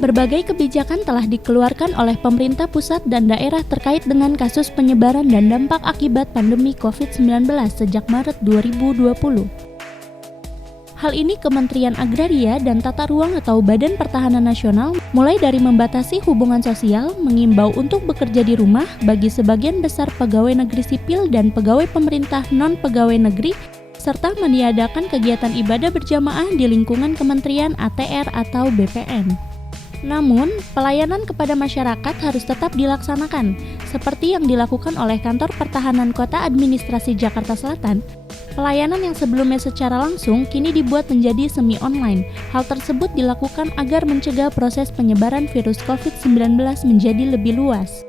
Berbagai kebijakan telah dikeluarkan oleh pemerintah pusat dan daerah terkait dengan kasus penyebaran dan dampak akibat pandemi COVID-19 sejak Maret 2020. Hal ini Kementerian Agraria dan Tata Ruang atau Badan Pertahanan Nasional mulai dari membatasi hubungan sosial, mengimbau untuk bekerja di rumah bagi sebagian besar pegawai negeri sipil dan pegawai pemerintah non-pegawai negeri, serta meniadakan kegiatan ibadah berjamaah di lingkungan Kementerian ATR atau BPN. Namun, pelayanan kepada masyarakat harus tetap dilaksanakan, seperti yang dilakukan oleh Kantor Pertahanan Kota Administrasi Jakarta Selatan. Pelayanan yang sebelumnya secara langsung kini dibuat menjadi semi-online. Hal tersebut dilakukan agar mencegah proses penyebaran virus COVID-19 menjadi lebih luas.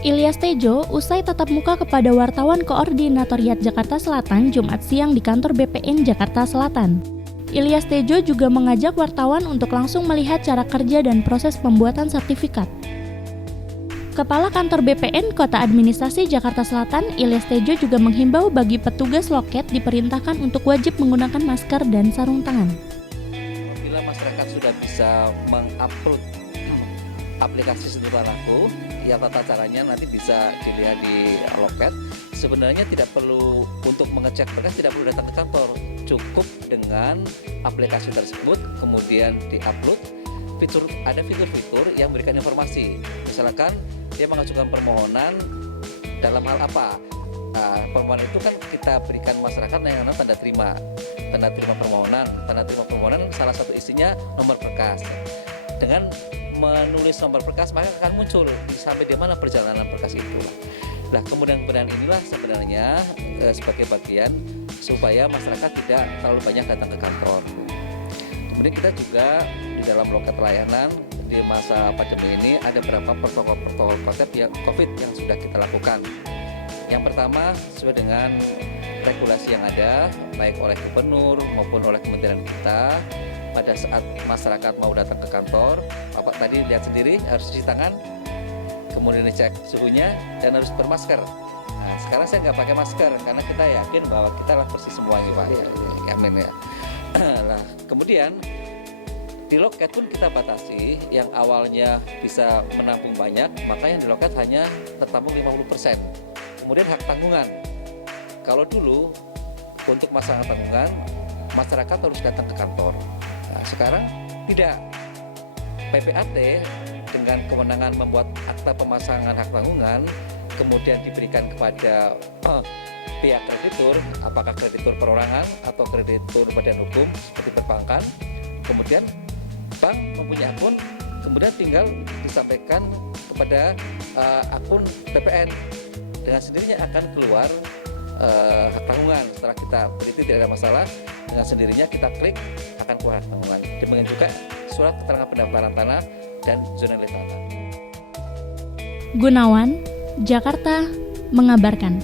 Ilyas Tejo usai tatap muka kepada wartawan Koordinatoriat Jakarta Selatan Jumat siang di kantor BPN Jakarta Selatan. Ilyas Tejo juga mengajak wartawan untuk langsung melihat cara kerja dan proses pembuatan sertifikat. Kepala Kantor BPN Kota Administrasi Jakarta Selatan, Ilyas Tejo juga menghimbau bagi petugas loket diperintahkan untuk wajib menggunakan masker dan sarung tangan. Apabila masyarakat sudah bisa mengupload aplikasi Sentuhan Aku, ya tata caranya nanti bisa dilihat di loket. Sebenarnya tidak perlu untuk mengecek berkas, tidak perlu datang ke kantor. Cukup dengan aplikasi tersebut, kemudian di-upload. Ada fitur-fitur yang memberikan informasi. Misalkan dia mengajukan permohonan dalam hal apa? Permohonan itu kan kita berikan masyarakat yang namanya tanda terima permohonan. Tanda terima permohonan salah satu isinya nomor berkas. Dengan menulis nomor berkas maka akan muncul sampai di mana perjalanan berkas itu. Nah, kemudian inilah sebenarnya sebagai bagian supaya masyarakat tidak terlalu banyak datang ke kantor. Kemudian kita juga di dalam loket layanan di masa pandemi ini ada beberapa protokol COVID yang sudah kita lakukan. Yang pertama sesuai dengan regulasi yang ada baik oleh gubernur maupun oleh kementerian kita, pada saat masyarakat mau datang ke kantor, Bapak tadi lihat sendiri harus cuci tangan, kemudian dicek suhunya dan harus bermasker. Nah, sekarang saya nggak pakai masker karena kita yakin bahwa kita bersih semuanya, Pak. Amin ya. Nah, kemudian di loket pun kita batasi, yang awalnya bisa menampung banyak, maka yang di loket hanya tertampung 50%. Kemudian hak tanggungan. Kalau dulu untuk masalah tanggungan, masyarakat harus datang ke kantor. Nah, sekarang tidak. PPAT dengan kewenangan membuat akta pemasangan hak tanggungan, kemudian diberikan kepada pihak kreditur, apakah kreditur perorangan atau kreditur badan hukum seperti perbankan. Kemudian bank mempunyai akun, kemudian tinggal disampaikan kepada akun BPN. Dengan sendirinya akan keluar hak tanggungan. Setelah kita teliti tidak ada masalah, dengan sendirinya kita klik akan keluar hak tanggungan. Demikian juga surat keterangan pendaftaran tanah dan zona tanah. Gunawan, Jakarta mengabarkan.